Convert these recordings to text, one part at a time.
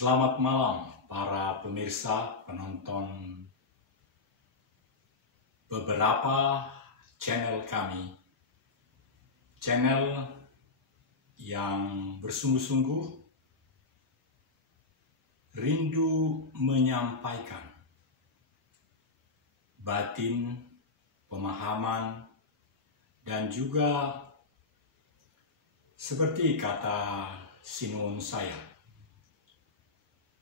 Selamat malam para pemirsa, penonton beberapa channel kami. Channel yang bersungguh-sungguh rindu menyampaikan batin, pemahaman, dan juga seperti kata sinun saya,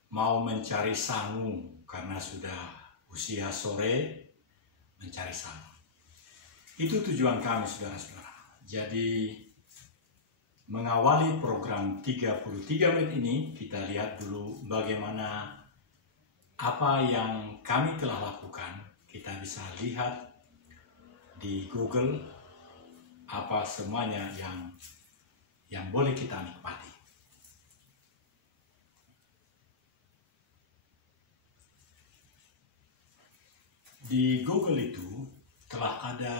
mau mencari sangu karena sudah usia sore, mencari sangu. Itu tujuan kami, saudara-saudara. Jadi mengawali program 33 menit ini, kita lihat dulu bagaimana apa yang kami telah lakukan. Kita bisa lihat di Google apa semuanya yang boleh kita nikmati. Di Google itu telah ada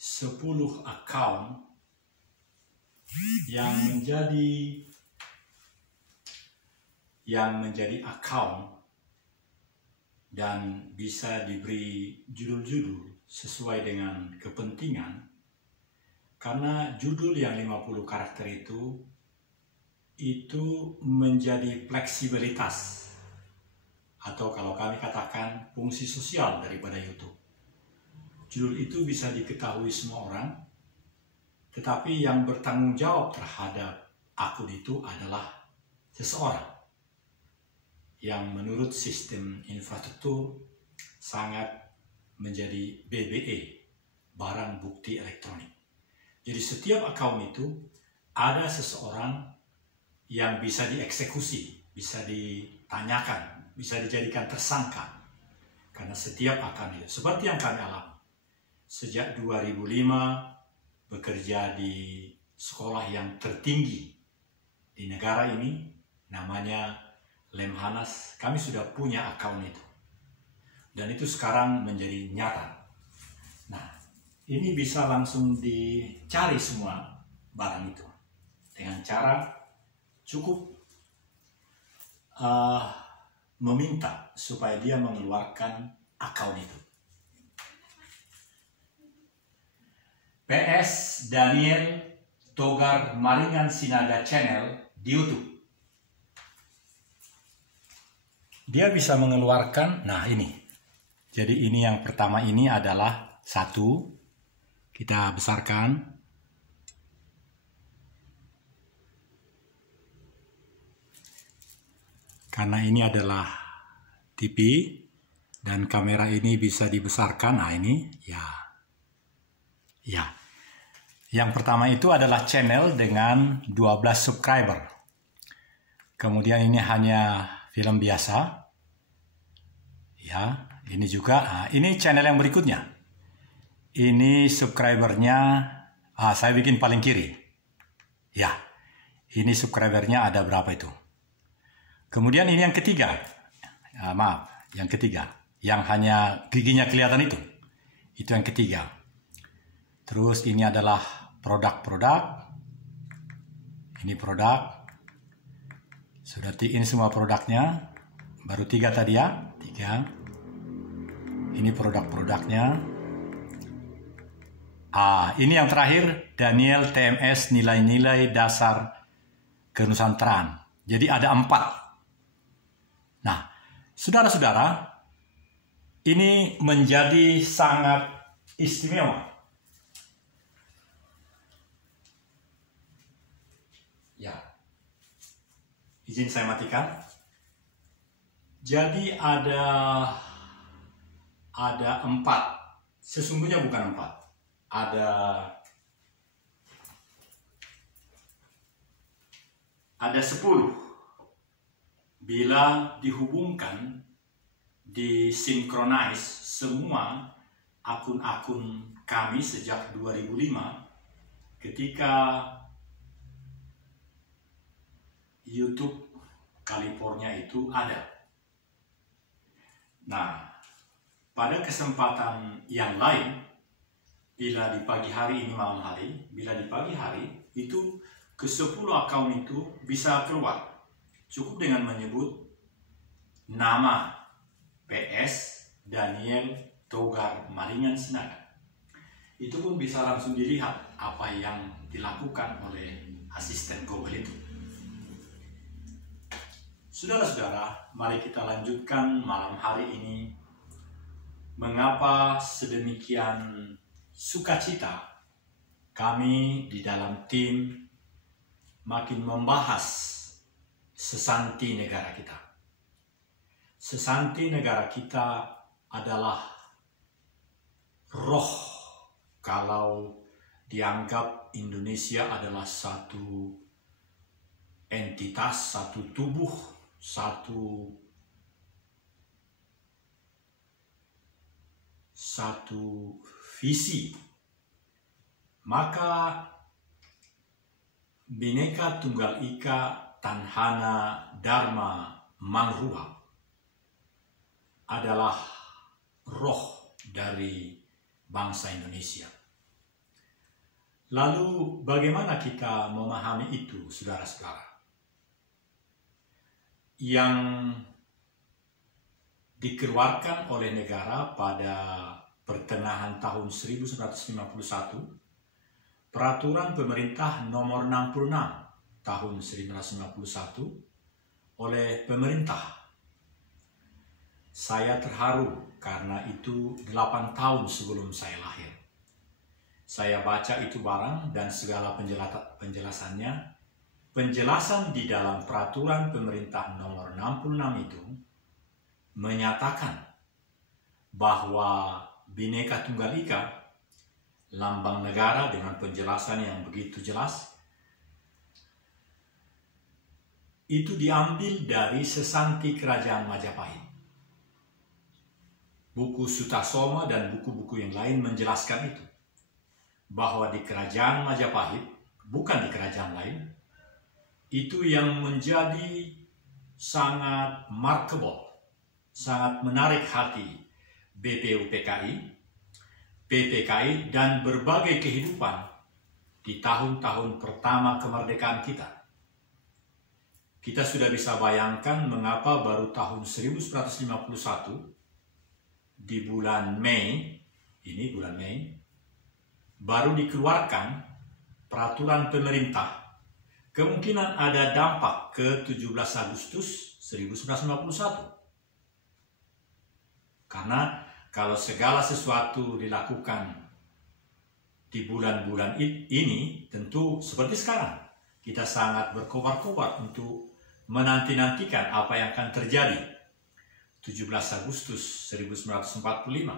10 account yang menjadi account dan bisa diberi judul-judul sesuai dengan kepentingan, karena judul yang 50 karakter itu menjadi fleksibilitas, atau kalau kami katakan fungsi sosial daripada YouTube. Judul itu bisa diketahui semua orang, tetapi yang bertanggung jawab terhadap akun itu adalah seseorang yang menurut sistem infrastruktur sangat menjadi BBE, barang bukti elektronik. Jadi setiap akun itu ada seseorang yang bisa dieksekusi, bisa ditanyakan, bisa dijadikan tersangka. Karena setiap akun itu, seperti yang kami alami. Sejak 2005 bekerja di sekolah yang tertinggi di negara ini, namanya Lemhanas, kami sudah punya akun itu. Dan itu sekarang menjadi nyata. Nah, ini bisa langsung dicari semua barang itu. Dengan cara cukup meminta supaya dia mengeluarkan akun itu. PS Daniel Togar Maringan Sinaga Channel di YouTube. Dia bisa mengeluarkan, nah ini. Jadi ini yang pertama, ini adalah satu. Kita besarkan. Karena ini adalah TV dan kamera ini bisa dibesarkan. Nah ini, ya. Yang pertama itu adalah channel dengan 12 subscriber. Kemudian ini hanya film biasa. Ya, ini juga. Nah, ini channel yang berikutnya. Ini subscribernya, saya bikin paling kiri. Ya, ini subscribernya ada berapa itu? Kemudian ini yang ketiga. Yang ketiga. Yang hanya giginya kelihatan itu. Itu yang ketiga. Terus ini adalah produk-produk. Ini produk. Sudah ini semua produknya. Baru 3 tadi ya. 3. Ini produk-produknya. Ini yang terakhir. Daniel TMS nilai-nilai dasar kenusantaraan. Jadi ada 4. Nah, saudara-saudara, ini menjadi sangat istimewa. Ya, izin saya matikan. Jadi ada 4. Sesungguhnya bukan 4. Ada 10. Bila dihubungkan, disinkronize semua akun-akun kami sejak 2005, ketika YouTube California itu ada. Nah, pada kesempatan yang lain, bila di pagi hari ini malam hari, bila di pagi hari itu ke-10 akun itu bisa keluar. Cukup dengan menyebut nama PS Daniel Togar Maringan Sinaga. Itu pun bisa langsung dilihat apa yang dilakukan oleh asisten Google itu. Saudara-saudara, mari kita lanjutkan malam hari ini. Mengapa sedemikian sukacita kami di dalam tim makin membahas sesanti negara kita. Sesanti negara kita adalah roh, kalau dianggap Indonesia adalah satu entitas, satu tubuh, satu visi, maka Bhinneka Tunggal Ika Tanhana Dharma Mangruha adalah roh dari bangsa Indonesia. Lalu bagaimana kita memahami itu, saudara-saudara? Yang dikeluarkan oleh negara pada pertengahan tahun 1951, Peraturan Pemerintah Nomor 66 tahun 1951 oleh pemerintah. Saya terharu karena itu 8 tahun sebelum saya lahir. Saya baca itu barang dan segala penjelasannya. Penjelasan di dalam Peraturan Pemerintah Nomor 66 itu menyatakan bahwa Bhinneka Tunggal Ika, lambang negara dengan penjelasan yang begitu jelas, itu diambil dari sesanti Kerajaan Majapahit. Buku Sutasoma dan buku-buku yang lain menjelaskan itu, bahwa di Kerajaan Majapahit, bukan di kerajaan lain, itu yang menjadi sangat remarkable, sangat menarik hati BPUPKI, PPKI, dan berbagai kehidupan di tahun-tahun pertama kemerdekaan kita. Kita sudah bisa bayangkan mengapa baru tahun 1951 di bulan Mei, baru dikeluarkan peraturan pemerintah. Kemungkinan ada dampak ke 17 Agustus 1951. Karena kalau segala sesuatu dilakukan di bulan-bulan ini, tentu seperti sekarang, kita sangat berkobar-kobar untuk menanti-nantikan apa yang akan terjadi 17 Agustus 1945.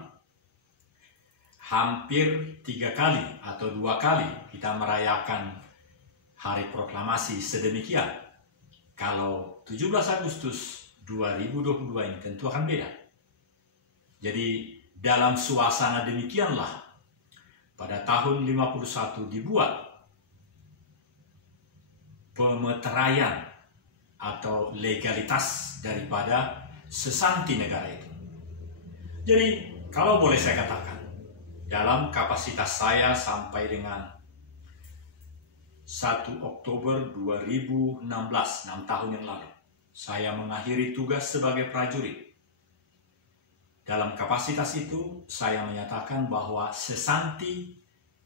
Hampir 3 kali atau 2 kali kita merayakan Hari Proklamasi sedemikian. Kalau 17 Agustus 2022 ini tentu akan beda. Jadi dalam suasana demikianlah pada tahun 51 dibuat pemeteraian atau legalitas daripada sesanti negara itu. Jadi kalau boleh saya katakan, dalam kapasitas saya sampai dengan 1 Oktober 2016, 6 tahun yang lalu, saya mengakhiri tugas sebagai prajurit. Dalam kapasitas itu, saya menyatakan bahwa sesanti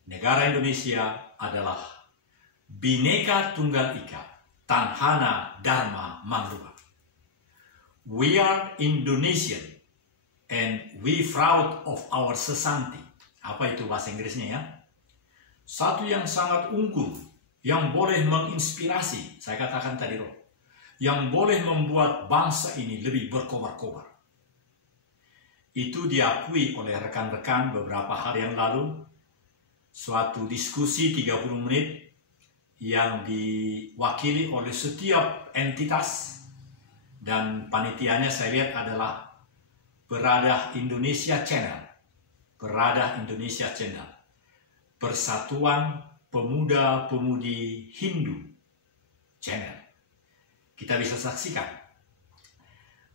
negara Indonesia adalah Bhinneka Tunggal Ika Tanhana Dharma Mangruha. We are Indonesian and we proud of our sesanti. Apa itu bahasa Inggrisnya ya? Satu yang sangat unggul, yang boleh menginspirasi, saya katakan tadi yang boleh membuat bangsa ini lebih berkobar-kobar. Itu diakui oleh rekan-rekan beberapa hari yang lalu, suatu diskusi 30 menit yang diwakili oleh setiap entitas, dan panitianya saya lihat adalah Beradah Indonesia Channel, Persatuan Pemuda-Pemudi Hindu Channel. Kita bisa saksikan.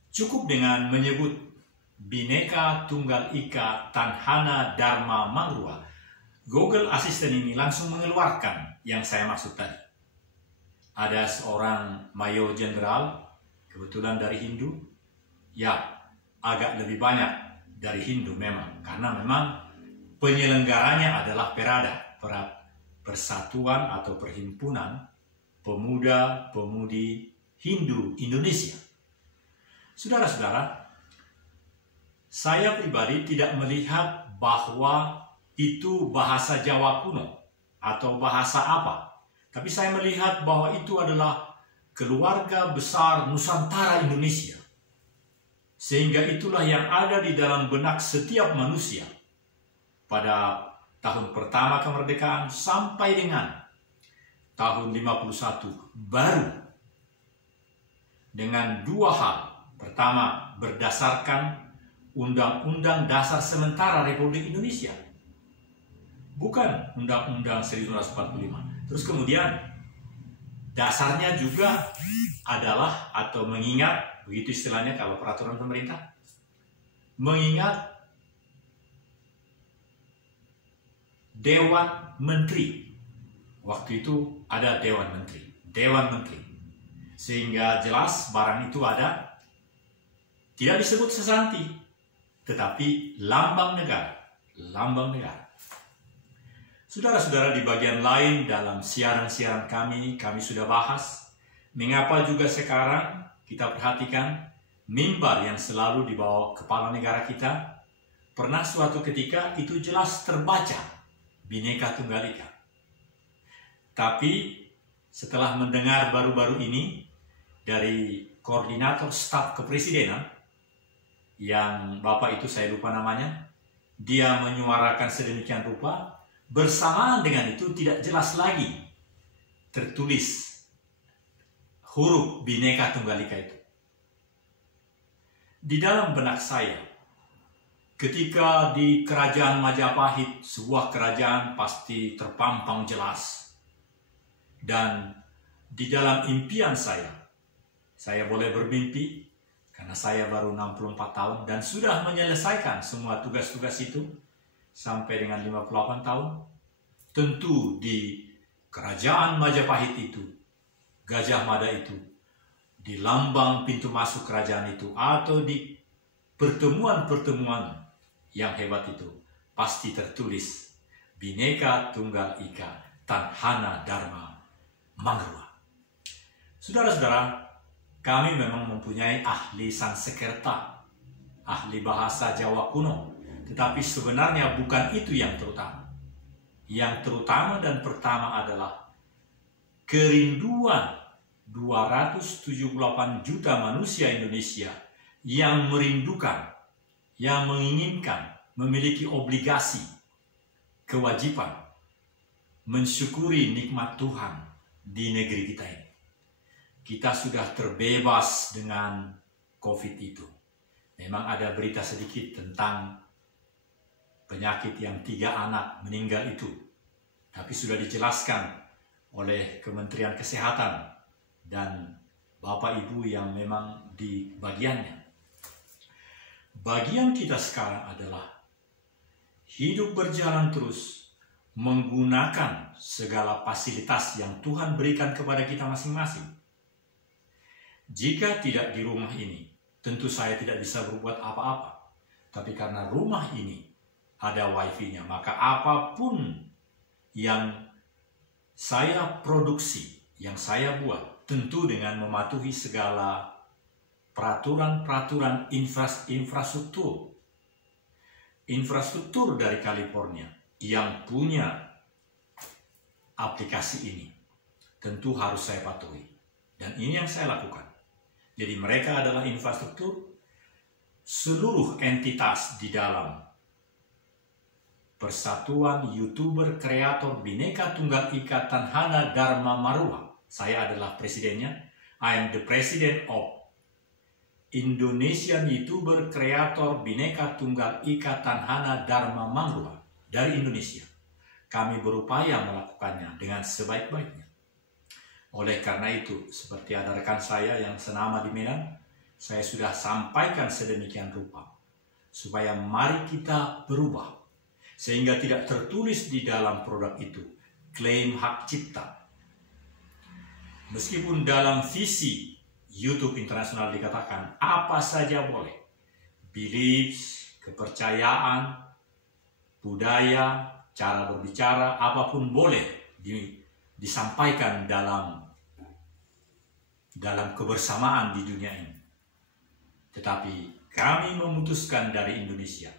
Cukup dengan menyebut Bhinneka Tunggal Ika Tanhana Dharma Mangruha, Google Assistant ini langsung mengeluarkan yang saya maksud tadi. ada seorang mayor jenderal, kebetulan dari Hindu, ya agak lebih banyak dari Hindu memang, karena memang penyelenggaranya adalah Perada, Persatuan atau Perhimpunan Pemuda-Pemudi Hindu Indonesia. Saudara-saudara, saya pribadi tidak melihat bahwa itu bahasa Jawa kuno atau bahasa apa. Tapi saya melihat bahwa itu adalah keluarga besar Nusantara Indonesia. Sehingga itulah yang ada di dalam benak setiap manusia. Pada tahun pertama kemerdekaan sampai dengan tahun 51 baru. Dengan dua hal. Pertama, berdasarkan Undang-Undang Dasar Sementara Republik Indonesia. Bukan Undang-Undang 1945. Terus kemudian dasarnya juga adalah atau mengingat, begitu istilahnya kalau peraturan pemerintah, mengingat Dewan Menteri. Waktu itu ada Dewan Menteri. Sehingga jelas barang itu ada, tidak disebut sesanti, tetapi lambang negara. Saudara-saudara, di bagian lain dalam siaran-siaran kami sudah bahas mengapa juga sekarang kita perhatikan mimbar yang selalu di bawah kepala negara kita, pernah suatu ketika itu jelas terbaca Bhinneka Tunggal Ika. Tapi setelah mendengar baru-baru ini dari koordinator staf kepresidenan, yang Bapak itu saya lupa namanya, dia menyuarakan sedemikian rupa, bersamaan dengan itu tidak jelas lagi tertulis huruf Bhinneka Tunggal Ika itu. Di dalam benak saya, ketika di kerajaan Majapahit, sebuah kerajaan pasti terpampang jelas. Dan di dalam impian saya boleh bermimpi, karena saya baru 64 tahun dan sudah menyelesaikan semua tugas-tugas itu, sampai dengan 58 tahun, tentu di kerajaan Majapahit itu, Gajah Mada itu, di lambang pintu masuk kerajaan itu, atau di pertemuan-pertemuan yang hebat itu, pasti tertulis Bhinneka Tunggal Ika Tanhana Dharma Mangruwa. Saudara-saudara, kami memang mempunyai ahli Sanskerta, ahli bahasa Jawa kuno, tetapi sebenarnya bukan itu yang terutama. Yang terutama dan pertama adalah kerinduan 278 juta manusia Indonesia yang merindukan, yang menginginkan, memiliki obligasi, kewajiban mensyukuri nikmat Tuhan di negeri kita ini. Kita sudah terbebas dengan COVID itu. Memang ada berita sedikit tentang penyakit yang 3 anak meninggal itu, tapi sudah dijelaskan oleh Kementerian Kesehatan dan Bapak Ibu yang memang di bagiannya. Bagian kita sekarang adalah hidup berjalan terus, menggunakan segala fasilitas yang Tuhan berikan kepada kita masing-masing. Jika tidak di rumah ini, tentu saya tidak bisa berbuat apa-apa. Tapi karena rumah ini ada wifi-nya, maka apapun yang saya produksi, yang saya buat, tentu dengan mematuhi segala peraturan-peraturan infrastruktur. Infrastruktur dari California yang punya aplikasi ini, tentu harus saya patuhi. Dan ini yang saya lakukan. Jadi mereka adalah infrastruktur, seluruh entitas di dalam Persatuan YouTuber Kreator Bhinneka Tunggal Ika Tanhana Dharma Mangruwa. Saya adalah presidennya. I am the president of Indonesian YouTuber Kreator Bhinneka Tunggal Ika Tanhana Dharma Mangruwa dari Indonesia. Kami berupaya melakukannya dengan sebaik-baiknya. Oleh karena itu, seperti ada rekan saya yang senama di Medan, saya sudah sampaikan sedemikian rupa, supaya mari kita berubah, sehingga tidak tertulis di dalam produk itu klaim hak cipta. Meskipun dalam visi YouTube Internasional dikatakan apa saja boleh, beliefs, kepercayaan, budaya, cara berbicara, apapun boleh disampaikan dalam kebersamaan di dunia ini. Tetapi kami memutuskan dari Indonesia,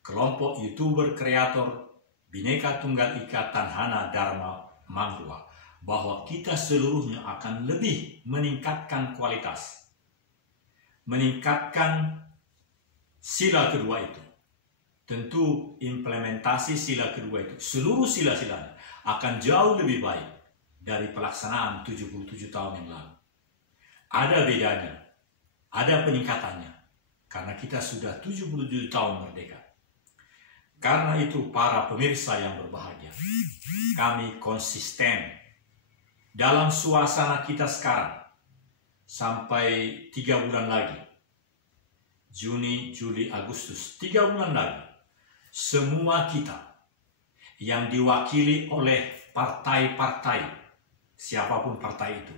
kelompok YouTuber kreator Bhinneka Tunggal Ika Tanhana Dharma Mangrua, bahwa kita seluruhnya akan lebih meningkatkan kualitas, meningkatkan sila kedua itu. Tentu implementasi sila kedua itu, seluruh sila-silanya akan jauh lebih baik dari pelaksanaan 77 tahun yang lalu. Ada bedanya, ada peningkatannya, karena kita sudah 77 tahun merdeka. Karena itu para pemirsa yang berbahagia, kami konsisten dalam suasana kita sekarang sampai 3 bulan lagi, Juni, Juli, Agustus, 3 bulan lagi, semua kita yang diwakili oleh partai-partai, siapapun partai itu,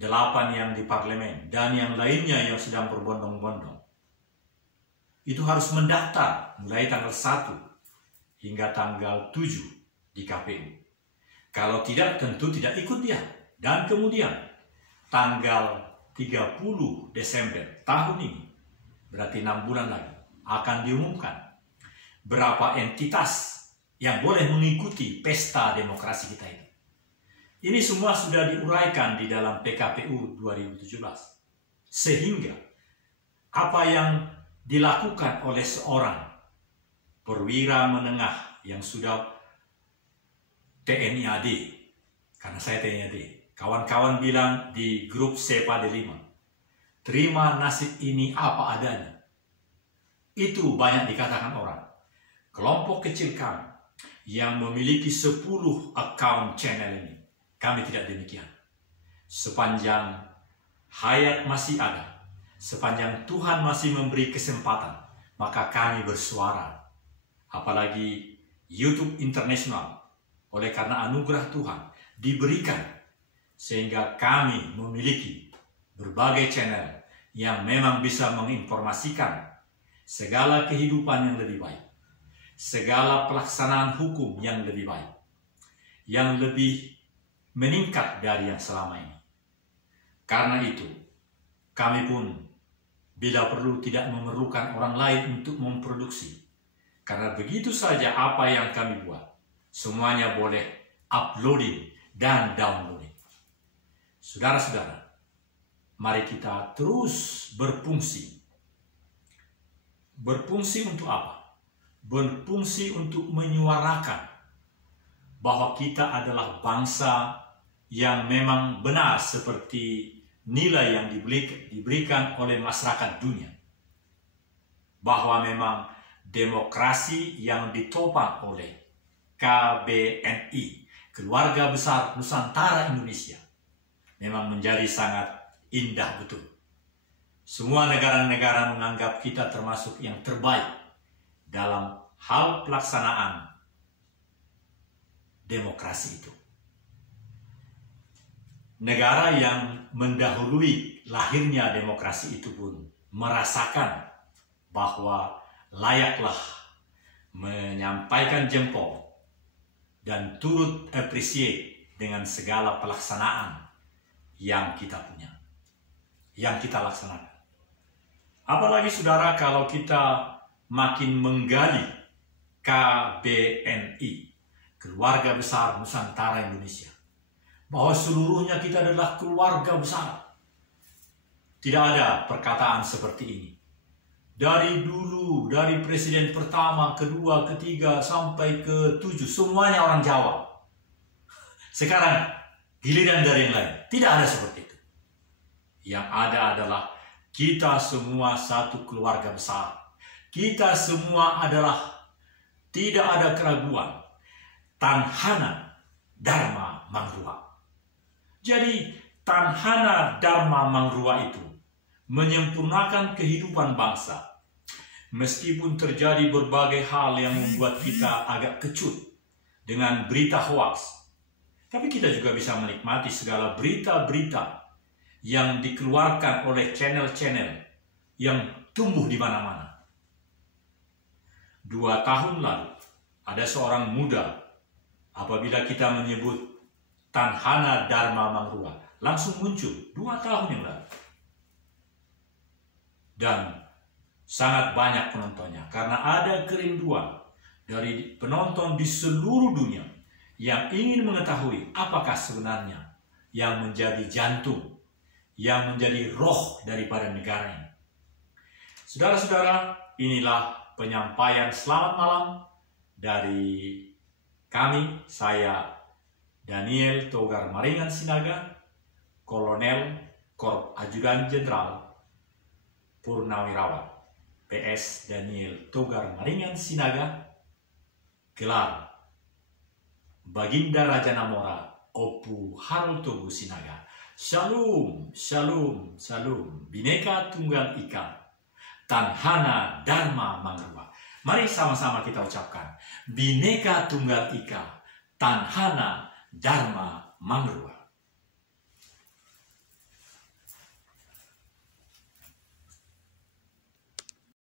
8 yang di parlemen dan yang lainnya yang sedang berbondong-bondong, itu harus mendaftar mulai tanggal 1 hingga tanggal 7 di KPU. Kalau tidak, tentu tidak ikut dia. Dan kemudian tanggal 30 Desember tahun ini, berarti 6 bulan lagi, akan diumumkan berapa entitas yang boleh mengikuti pesta demokrasi kita ini. Ini semua sudah diuraikan di dalam PKPU 2017. Sehingga apa yang dilakukan oleh seorang perwira menengah yang sudah TNI AD, karena saya TNI AD, kawan-kawan bilang di grup Sepa D5, terima nasib ini apa adanya. Itu banyak dikatakan orang. Kelompok kecil kami yang memiliki 10 account channel ini, kami tidak demikian. Sepanjang hayat masih ada, sepanjang Tuhan masih memberi kesempatan, maka kami bersuara. Apalagi YouTube Internasional, oleh karena anugerah Tuhan diberikan, sehingga kami memiliki berbagai channel yang memang bisa menginformasikan segala kehidupan yang lebih baik, segala pelaksanaan hukum yang lebih baik, yang lebih meningkat dari yang selama ini. Karena itu, kami pun bila perlu tidak memerlukan orang lain untuk memproduksi. Karena begitu saja apa yang kami buat, semuanya boleh uploading dan downloading. Saudara-saudara, mari kita terus berfungsi. Berfungsi untuk apa? Berfungsi untuk menyuarakan bahwa kita adalah bangsa yang memang benar seperti nilai yang diberikan oleh masyarakat dunia. Bahwa memang demokrasi yang ditopang oleh KBNI, Keluarga Besar Nusantara Indonesia, memang menjadi sangat indah betul. Semua negara-negara menganggap kita termasuk yang terbaik dalam hal pelaksanaan demokrasi itu. Negara yang mendahului lahirnya demokrasi itu pun merasakan bahwa layaklah menyampaikan jempol dan turut appreciate dengan segala pelaksanaan yang kita punya, yang kita laksanakan. Apalagi saudara, kalau kita makin menggali KBNI, Keluarga Besar Nusantara Indonesia, bahwa seluruhnya kita adalah keluarga besar. Tidak ada perkataan seperti ini. Dari dulu, dari presiden pertama, kedua, ketiga, sampai ke-7, semuanya orang Jawa. Sekarang, giliran dari yang lain. Tidak ada seperti itu. Yang ada adalah kita semua satu keluarga besar. Kita semua adalah, tidak ada keraguan, Tanhana Dharma Mangrua. Jadi, Tanhana Dharma Mangrua itu menyempurnakan kehidupan bangsa. Meskipun terjadi berbagai hal yang membuat kita agak kecut dengan berita hoaks, Tapi kita juga bisa menikmati segala berita-berita yang dikeluarkan oleh channel-channel yang tumbuh di mana-mana. 2 tahun lalu, ada seorang muda, apabila kita menyebut Tanhana Dharma Mangrua, langsung muncul 2 tahun yang lalu. Dan sangat banyak penontonnya, karena ada kerinduan dari penonton di seluruh dunia yang ingin mengetahui apakah sebenarnya yang menjadi jantung, yang menjadi roh daripada negara ini. Saudara-saudara, inilah penyampaian selamat malam dari kami, saya Daniel Togar Maringan Sinaga, Kolonel Korp Ajudan Jenderal Purnawirawan PS Daniel Togar Maringan Sinaga, gelar Baginda Raja Namora Opu Harutogu Sinaga. Shalom, shalom, shalom. Bhinneka Tunggal Ika, Tanhana Dharma Mangrua. Mari sama-sama kita ucapkan Bhinneka Tunggal Ika, Tanhana Dharma Mangrua.